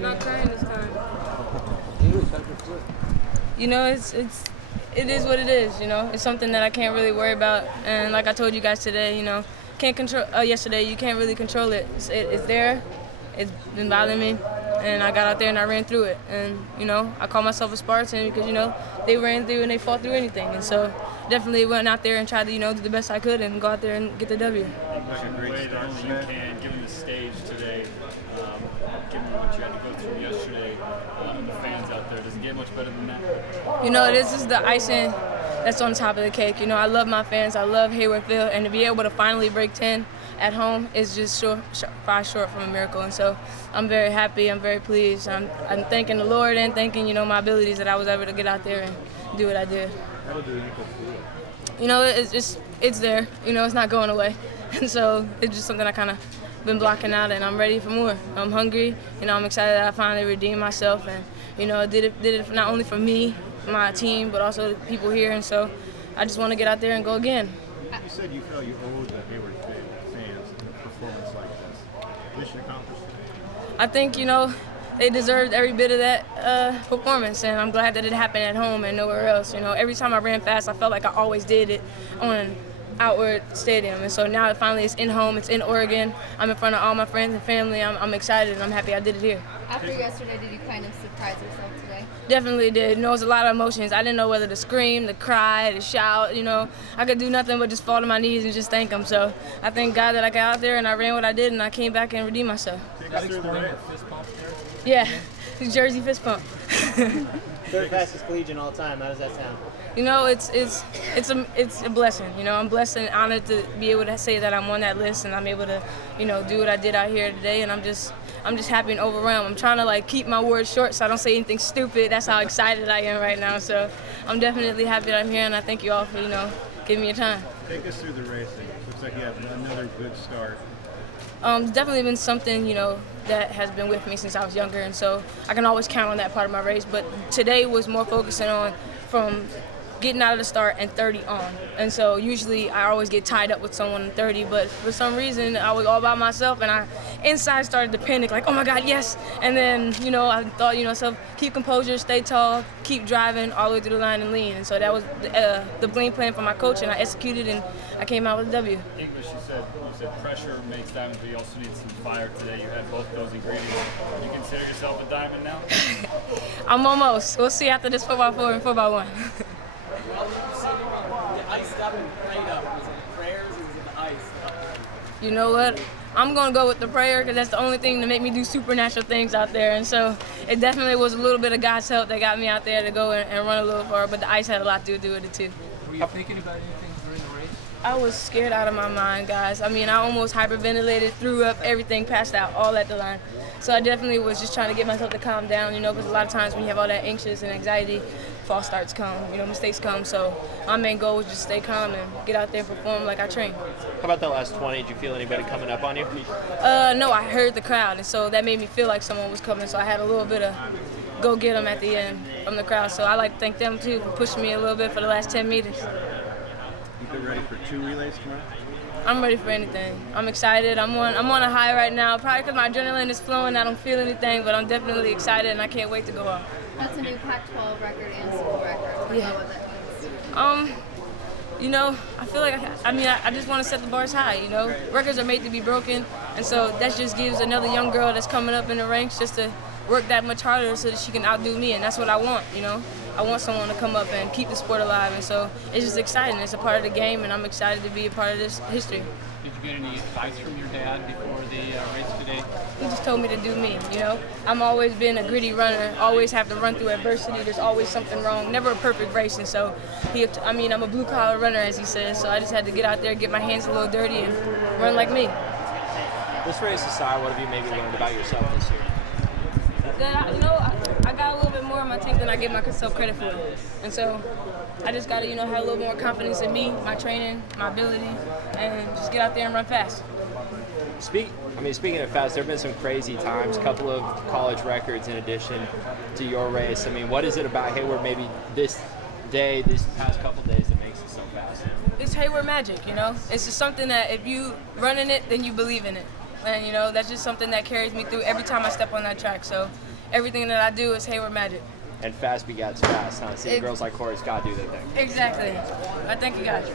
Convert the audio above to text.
Not crying this time. You know, it is what it is. You know, it's something that I can't really worry about. And like I told you guys today, you know, can't control. Yesterday, you can't really control it. It's there. It's been bothering me, and I got out there and I ran through it. And you know, I call myself a Spartan because you know they ran through and they fought through anything. And so definitely went out there and tried to do the best I could and go out there and get the W. A great start that you can, given the stage today, given what you had to go through yesterday, and the fans out there. Does it get much better than that? You know, this is the icing that's on top of the cake. You know, I love my fans. I love Hayward Field, and to be able to finally break 10 at home is just far short from a miracle. And so I'm very happy. I'm very pleased. I'm thanking the Lord and thanking my abilities that I was able to get out there and do what I did. How do you feel? You know, it's there. You know, it's not going away. And so it's just something I kind of been blocking out, and I'm ready for more. I'm hungry. You know, I'm excited that I finally redeemed myself, and you know, did it not only for me, my team, but also the people here. And so I just want to get out there and go again. You said you felt you owed the Hayward fans a performance like this. Mission accomplished. I think they deserved every bit of that performance, and I'm glad that it happened at home and nowhere else. You know, every time I ran fast, I felt like I always did it on an outward stadium, and so now finally it's in home, it's in Oregon. I'm in front of all my friends and family. I'm excited and I'm happy I did it here. After yesterday, did you kind of surprise yourself today? Definitely did. You know, it was a lot of emotions. I didn't know whether to scream, to cry, to shout. You know, I could do nothing but just fall to my knees and just thank him. So I thank God that I got out there and I ran what I did and I came back and redeemed myself. Take us through the race. Fist pump Yeah, there. Jersey fist pump. Third fastest collegian all time. How does that sound? You know, it's a blessing. You know, I'm blessed and honored to be able to say that I'm on that list and I'm able to, do what I did out here today. And I'm just happy and overwhelmed. I'm trying to keep my words short so I don't say anything stupid. That's how excited I am right now. So I'm definitely happy that I'm here, and I thank you all for giving me your time. Take us through the racing. Looks like you have another good start. It's definitely been something, that has been with me since I was younger, and so I can always count on that part of my race. But today was more focusing on from getting out of the start and 30 on. And so usually I always get tied up with someone in 30, but for some reason I was all by myself, and I inside started to panic, like, oh my God, yes. And then, I thought, so keep composure, stay tall, keep driving all the way through the line and lean. And so that was the game plan for my coach, and I executed, and I came out with a W. English, you said pressure makes diamonds, but you also need some fire today. You had both those ingredients. Do you consider yourself a diamond now? I'm almost. We'll see after this 4x4 and 4x1. The iced up and prayed up. Was it prayers or was it the ice? You know what? I'm going to go with the prayer because that's the only thing that made me do supernatural things out there. And so it definitely was a little bit of God's help that got me out there to go and run a little far, but the ice had a lot to do with it too. Were you thinking about anything during the race? I was scared out of my mind, guys. I mean, I almost hyperventilated, threw up, everything, passed out, all at the line. So I definitely was just trying to get myself to calm down, because a lot of times when you have all that anxious and anxiety, false starts come, mistakes come. So my main goal was just stay calm and get out there and perform like I trained. How about that last 20? Did you feel anybody coming up on you? No, I heard the crowd, and so that made me feel like someone was coming. So I had a little bit of go get them at the end from the crowd. So I like to thank them too for pushing me a little bit for the last 10 meters. You feel ready for 2 relays tomorrow? I'm ready for anything. I'm excited. I'm on a high right now. Probably because my adrenaline is flowing. I don't feel anything, but I'm definitely excited, and I can't wait to go home. That's a new Pac-12 record and school record. Yeah. What that means. I feel like I just want to set the bars high. Records are made to be broken, and so that just gives another young girl that's coming up in the ranks just to work that much harder so that she can outdo me, and that's what I want. I want someone to come up and keep the sport alive, and so it's just exciting. It's a part of the game, and I'm excited to be a part of this history. Did you get any advice from your dad before the race today? He just told me to do me, I'm always been a gritty runner, always have to run through adversity. There's always something wrong, never a perfect race, and so I'm a blue-collar runner, as he says, so I just had to get out there, get my hands a little dirty, and run like me. This race aside, what have you maybe learned about yourself this year? I got a little bit more in my tank than I give myself credit for. And so I just got to, have a little more confidence in me, my training, my ability, and just get out there and run fast. Speaking of fast, there have been some crazy times, a couple of college records in addition to your race. What is it about Hayward maybe this day, these past couple days that makes it so fast? It's Hayward magic, It's just something that if you run in it, then you believe in it. and you know that's just something that carries me through every time I step on that track. So everything that I do is Hayward magic. And fast begets fast, huh? Seeing It- girls like Corey's got to do their thing. Exactly. I think you got you.